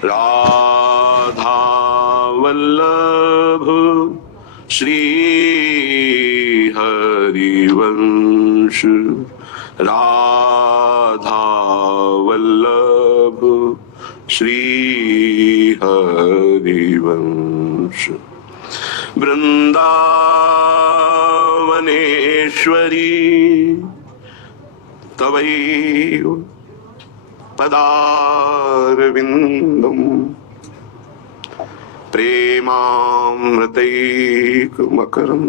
राधा वल्लभ श्री हरिवंश, राधा वल्लभ श्री हरिवंश। वृंदावनेश्वरी तवैव पदारविंदम प्रेमामृतैकमकरं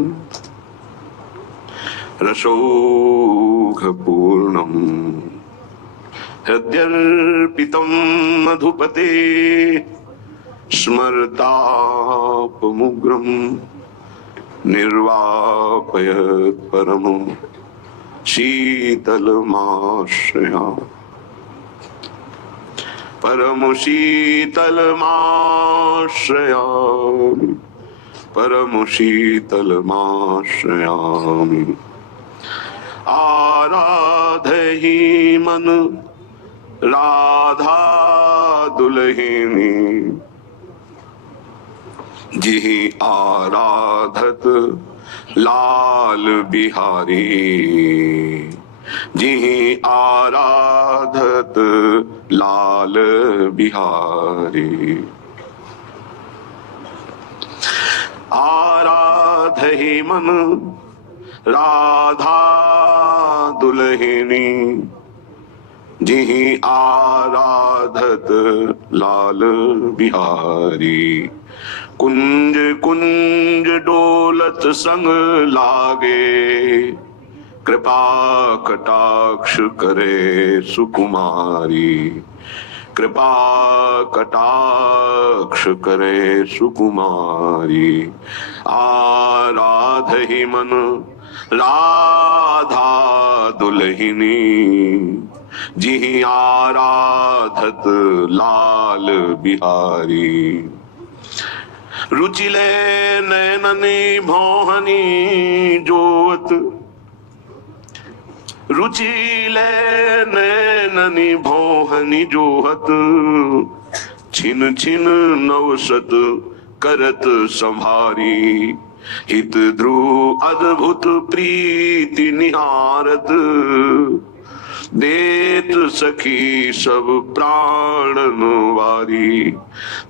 रसौघपूर्णं हृद्यर्पितं मधुपते स्मरतापमुग्रं निर्वापयत् परमं शीतलमाश्रया, परमशीतलमाश्रयामि, परमशीतलमाश्रयामि। आराधहि मन राधा दुल्हिनी, जिहि आराधत लाल बिहारी, जिहि आराधत लाल बिहारी। आराधहि मन राधा दुल्हिनी, जिहि आराधत लाल बिहारी। कुंज कुंज डोलत संग लागे, कृपा कटाक्ष करे सुकुमारी, कृपा कटाक्ष करे सुकुमारी। आराधहि मन राधा दुल्हिनी, जिहि आराधत लाल बिहारी। रुचिले नैननी भोहनी जोत, रुचिले नैननी भोहनी जोहत, छिन छिन नवसत करत संभारी। हित ध्रुव अद्भुत प्रीति निहारत, देत सखी सब प्राणन वारी,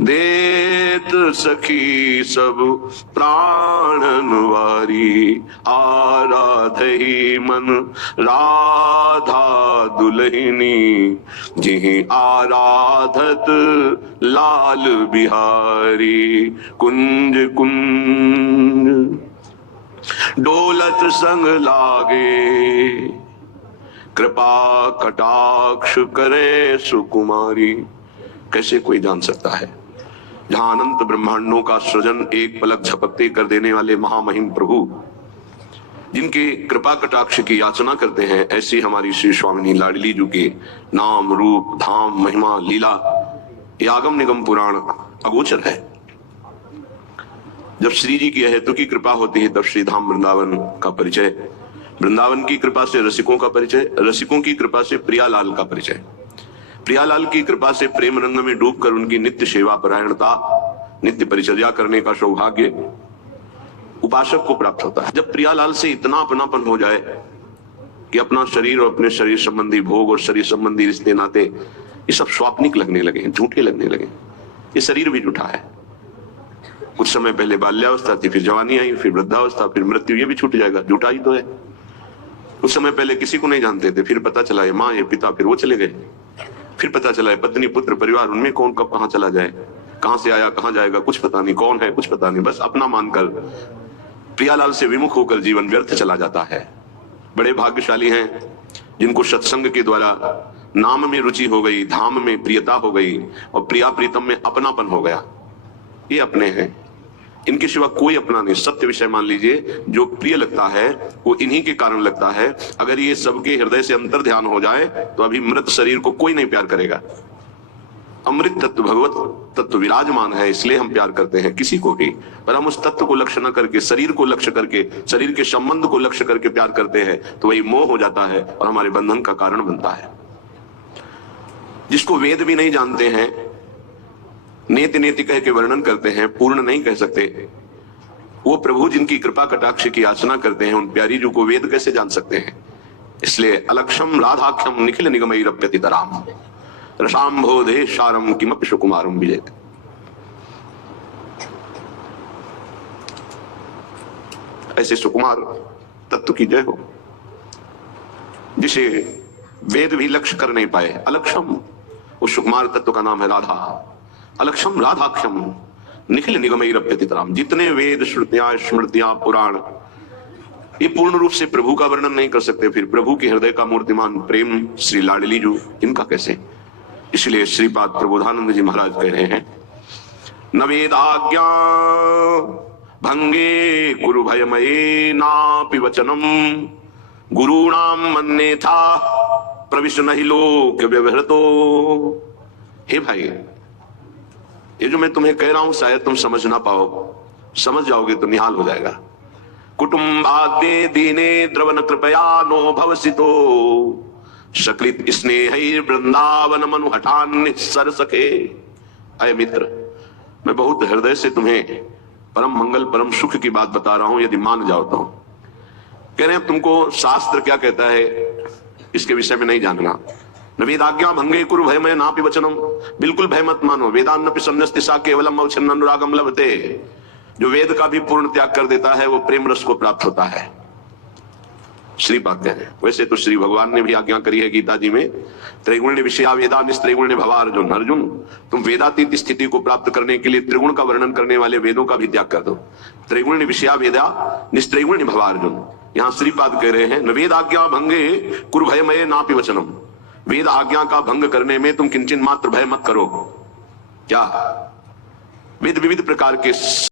देत सखी सब प्राणन वारी। आराधहि मन राधा दुल्हिनी, जिहि आराधत लाल बिहारी। कुंज कुंज डोलत संग लागे, कृपा कटाक्ष करे सुकुमारी। कैसे कोई जान सकता है, जहां अनंत ब्रह्मांडों का सृजन एक पलक झपकते कर देने वाले महामहिम प्रभु, जिनके कृपा कटाक्ष की याचना करते हैं, ऐसी हमारी श्री स्वामिनी लाडली जी के नाम रूप धाम महिमा लीला ये आगम निगम पुराण अगोचर है। जब श्री जी की अहेतु की कृपा होती है, तब श्री धाम वृंदावन का परिचय, वृंदावन की कृपा से रसिकों का परिचय, रसिकों की कृपा से प्रियालाल का परिचय, प्रियालाल की कृपा से प्रेम रंग में डूबकर उनकी नित्य सेवा परायणता, नित्य परिचर्या करने का सौभाग्य उपासक को प्राप्त होता है। जब प्रियालाल से इतना अपनापन हो जाए कि अपना शरीर और अपने शरीर संबंधी भोग और शरीर संबंधी रिश्ते नाते ये सब स्वाप्निक लगने लगे, झूठे लगने लगे। ये शरीर भी झूठा है। कुछ समय पहले बाल्यावस्था थी, फिर जवानी आई, फिर वृद्धावस्था, फिर मृत्यु, ये भी छूट जाएगा, झूठा ही तो है। उस समय पहले किसी को नहीं जानते थे, फिर पता चला ये माँ ये पिता, फिर वो चले गए, फिर पता चला है पत्नी पुत्र परिवार, उनमें कौन कब कहाँ चला जाए, कहां से आया कहां जाएगा कुछ पता नहीं, कौन है कुछ पता नहीं, बस अपना मानकर प्रियालाल से विमुख होकर जीवन व्यर्थ चला जाता है। बड़े भाग्यशाली हैं जिनको सत्संग के द्वारा नाम में रुचि हो गई, धाम में प्रियता हो गई और प्रिया प्रीतम में अपनापन हो गया। ये अपने हैं, इनके सिवा कोई अपना नहीं। सत्य विषय मान लीजिए, जो प्रिय लगता है वो इन्हीं के कारण लगता है। अगर ये सबके हृदय से अंतर ध्यान हो जाए तो अभी मृत शरीर को कोई नहीं प्यार करेगा। अमृत तत्व भगवत तत्व विराजमान है, इसलिए हम प्यार करते हैं किसी को भी, पर हम उस तत्व को लक्ष्य न करके, शरीर को लक्ष्य करके, शरीर के संबंध को लक्ष्य करके प्यार करते हैं, तो वही मोह हो जाता है और हमारे बंधन का कारण बनता है। जिसको वेद भी नहीं जानते हैं नेति नेति कह के वर्णन करते हैं, पूर्ण नहीं कह सकते। वो प्रभु जिनकी कृपा कटाक्ष की याचना करते हैं, उन प्यारी जी को वेद कैसे जान सकते हैं? इसलिए अलक्षम राधाख्यम निखिल निगमैरप्यतितराम रसाम्भोधे शारम किमपि सुकुमारम विजयते। ऐसे सुकुमार तत्व की जय हो, जिसे वेद भी लक्ष्य कर नहीं पाए। अलक्षम, उस सुकुमार तत्व का नाम है राधा। अलक्षम राधाख्यम निखिल निगमैरप्यतितराम। जितने वेद, श्रुतियां, स्मृतियां, पुराण, ये पूर्ण रूप से प्रभु का वर्णन नहीं कर सकते, फिर प्रभु के हृदय का मूर्तिमान प्रेम श्री लाडली जी, इनका कैसे? इसलिए श्रीपाद प्रबोधानंद जी महाराज कह रहे हैं, न वेदाज्ञा भंगे कुरु भयमये नापि वचनम गुरूणाम मन्येथा प्रविश नहि लोक व्यवहृतो। हे भाई, ये जो मैं तुम्हें कह रहा हूं शायद तुम समझ ना पाओ, समझ जाओगे तो निहाल हो जाएगा। कुटुंबाद्ये दीने द्रवन कृपया नो भवसितो सकृत स्नेह वृंदावन मनु हठान सर सके। अय मित्र, मैं बहुत हृदय से तुम्हें परम मंगल परम सुख की बात बता रहा हूं, यदि मान जाओ तो। कह रहे हैं तुमको शास्त्र क्या कहता है इसके विषय में नहीं जानना। न वेदाज्ञा भंगे कुरु भयमय नापि वचनम, बिल्कुल भय मत मानो। वेदान्नपि सन्न्यस्ति सा केवलम अवच्छिन्न अनुरागम लभते। जो वेद का भी पूर्ण त्याग कर देता है वो प्रेम रस को प्राप्त होता है। श्रीपाद कह रहे हैं। वैसे तो श्री भगवान ने भी आज्ञा करी है गीता जी में, त्रिगुण विषया वेदा निस्त्रिगुण भवा अर्जुन। अर्जुन, तुम वेदातीत स्थिति को प्राप्त करने के लिए त्रिगुण का वर्णन करने वाले वेदों का भी त्याग कर दो। त्रिगुण विषया वेदा निस्त्रिगुण भवा अर्जुन। यहाँ श्रीपाद कह रहे हैं, न वेद आज्ञा भंगे कुरु भयमय नापि वचनम। वेद आज्ञा का भंग करने में तुम किंचित मात्र भय मत करो। क्या? वेद विविध प्रकार के